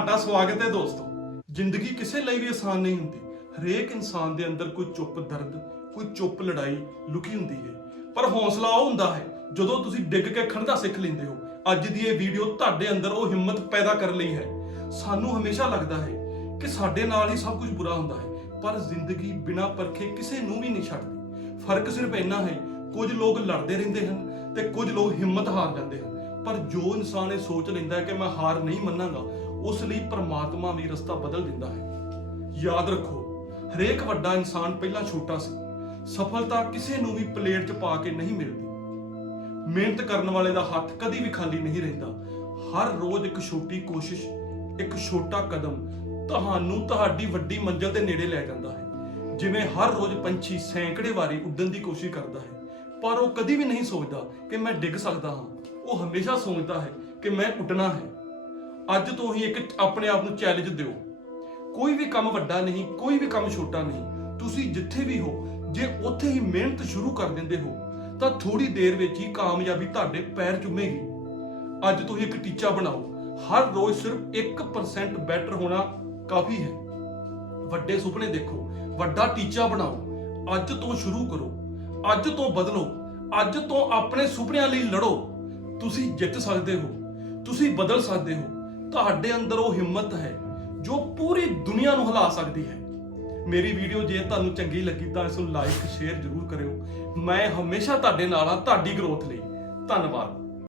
ਤੁਹਾਡਾ ਸਵਾਗਤ ਹੈ ਦੋਸਤੋ। ਜ਼ਿੰਦਗੀ ਕਿਸੇ ਲਈ ਵੀ ਆਸਾਨ ਨਹੀਂ ਹੁੰਦੀ। ਹਰੇਕ ਇਨਸਾਨ ਦੇ ਅੰਦਰ ਕੋਈ ਚੁੱਪ ਦਰਦ, ਕੋਈ ਚੁੱਪ ਲੜਾਈ ਲੁਕੀ ਹੁੰਦੀ ਹੈ। ਪਰ ਹੌਸਲਾ ਉਹ ਹੁੰਦਾ ਹੈ, ਜਦੋਂ ਤੁਸੀਂ ਡਿੱਗ ਕੇ ਖੜਨਾ ਸਿੱਖ ਲੈਂਦੇ ਹੋ। ਅੱਜ ਦੀ ਇਹ ਵੀਡੀਓ ਤੁਹਾਡੇ ਅੰਦਰ ਉਹ ਹਿੰਮਤ ਪੈਦਾ ਕਰਨ ਲਈ ਹੈ। ਸਾਨੂੰ ਹਮੇਸ਼ਾ ਲੱਗਦਾ ਹੈ ਕਿ ਸਾਡੇ ਨਾਲ ਹੀ ਸਭ ਕੁਝ ਬੁਰਾ ਹੁੰਦਾ ਹੈ, ਪਰ ਜ਼ਿੰਦਗੀ ਬਿਨਾਂ ਪਰਖੇ ਕਿਸੇ ਨੂੰ ਵੀ ਨਹੀਂ ਛੱਡਦੀ। ਫ਼ਰਕ ਸਿਰਫ ਇੰਨਾ ਹੈ, ਕੁਝ ਲੋਕ ਲੜਦੇ ਰਹਿੰਦੇ ਹਨ ਤੇ ਕੁਝ ਲੋਕ ਹਿੰਮਤ ਹਾਰ ਜਾਂਦੇ ਹਨ। ਪਰ ਜੋ ਇਨਸਾਨ ਇਹ ਸੋਚ ਲੈਂਦਾ ਹੈ ਕਿ ਮੈਂ ਹਾਰ ਨਹੀਂ ਮੰਨਾਂਗਾ ਉਸ ਲਈ ਪ੍ਰਮਾਤਮਾ ਵੀ ਰਸਤਾ ਬਦਲ ਦਿੰਦਾ ਹੈ। ਯਾਦ ਰੱਖੋ, ਹਰੇਕ ਵੱਡਾ ਇਨਸਾਨ ਪਹਿਲਾਂ ਛੋਟਾ ਸੀ। ਸਫਲਤਾ ਕਿਸੇ ਨੂੰ ਵੀ ਪਲੇਟ 'ਚ ਪਾ ਕੇ ਨਹੀਂ ਮਿਲਦੀ। ਮਿਹਨਤ ਕਰਨ ਵਾਲੇ ਦਾ ਹੱਥ ਕਦੀ ਵੀ ਖਾਲੀ ਨਹੀਂ ਰਹਿੰਦਾ। ਹਰ ਰੋਜ਼ ਇੱਕ ਛੋਟੀ ਕੋਸ਼ਿਸ਼, ਇੱਕ ਛੋਟਾ ਕਦਮ ਤੁਹਾਨੂੰ ਤੁਹਾਡੀ ਵੱਡੀ ਮੰਜ਼ਿਲ ਦੇ ਨੇੜੇ ਲੈ ਜਾਂਦਾ ਹੈ। ਜਿਵੇਂ ਹਰ ਰੋਜ਼ ਪੰਛੀ ਸੈਂਕੜੇ ਵਾਰੀ ਉੱਡਣ ਦੀ ਕੋਸ਼ਿਸ਼ ਕਰਦਾ ਹੈ। ਪਰ ਉਹ ਕਦੀ ਵੀ ਨਹੀਂ ਸੋਚਦਾ ਕਿ ਮੈਂ ਡਿੱਗ ਸਕਦਾ ਹਾਂ। ਉਹ ਹਮੇਸ਼ਾ ਸੋਚਦਾ ਹੈ ਕਿ ਮੈਂ ਉੱਡਣਾ ਹੈ। ਅੱਜ ਤੋਂ ਹੀ ਇੱਕ ਆਪਣੇ ਆਪ ਨੂੰ ਚੈਲੰਜ ਦਿਓ। ਕੋਈ ਵੀ ਕੰਮ ਵੱਡਾ ਨਹੀਂ, ਕੋਈ ਵੀ ਕੰਮ ਛੋਟਾ ਨਹੀਂ। ਤੁਸੀਂ ਜਿੱਥੇ ਵੀ ਹੋ, ਜੇ ਉੱਥੇ ਹੀ ਮਿਹਨਤ ਸ਼ੁਰੂ ਕਰ ਦਿੰਦੇ ਹੋ, ਤਾਂ ਥੋੜੀ ਦੇਰ ਵਿੱਚ ਹੀ ਕਾਮਯਾਬੀ ਤੁਹਾਡੇ ਪੈਰ ਚੁੰਮੇਗੀ। ਅੱਜ ਤੁਸੀਂ ਇੱਕ ਟੀਚਾ ਬਣਾਓ। ਹਰ ਰੋਜ਼ ਸਿਰਫ 1% ਬੈਟਰ ਹੋਣਾ ਕਾਫੀ ਹੈ। ਵੱਡੇ ਸੁਪਨੇ ਦੇਖੋ, ਵੱਡਾ ਟੀਚਾ ਬਣਾਓ। ਅੱਜ ਤੋਂ ਸ਼ੁਰੂ ਕਰੋ। ਅੱਜ ਤੋਂ ਬਦਲੋ। ਅੱਜ ਤੋਂ ਆਪਣੇ ਸੁਪਨਿਆਂ ਲਈ ਲੜੋ। ਤੁਸੀਂ ਜਿੱਤ ਸਕਦੇ ਹੋ। ਤੁਸੀਂ ਬਦਲ ਸਕਦੇ ਹੋ। ਤੁਹਾਡੇ ਅੰਦਰ ਉਹ ਹਿੰਮਤ ਹੈ, ਜੋ ਪੂਰੀ ਦੁਨੀਆ ਨੂੰ ਹਿਲਾ ਸਕਦੀ ਹੈ। ਮੇਰੀ ਵੀਡੀਓ ਜੇ ਤੁਹਾਨੂੰ ਚੰਗੀ ਲੱਗੀ ਤਾਂ ਇਸ ਨੂੰ ਲਾਈਕ ਸ਼ੇਅਰ ਜ਼ਰੂਰ ਕਰਿਓ। ਮੈਂ ਹਮੇਸ਼ਾ ਤੁਹਾਡੇ ਨਾਲ ਹਾਂ, ਤੁਹਾਡੀ ਗਰੋਥ ਲਈ। ਧੰਨਵਾਦ।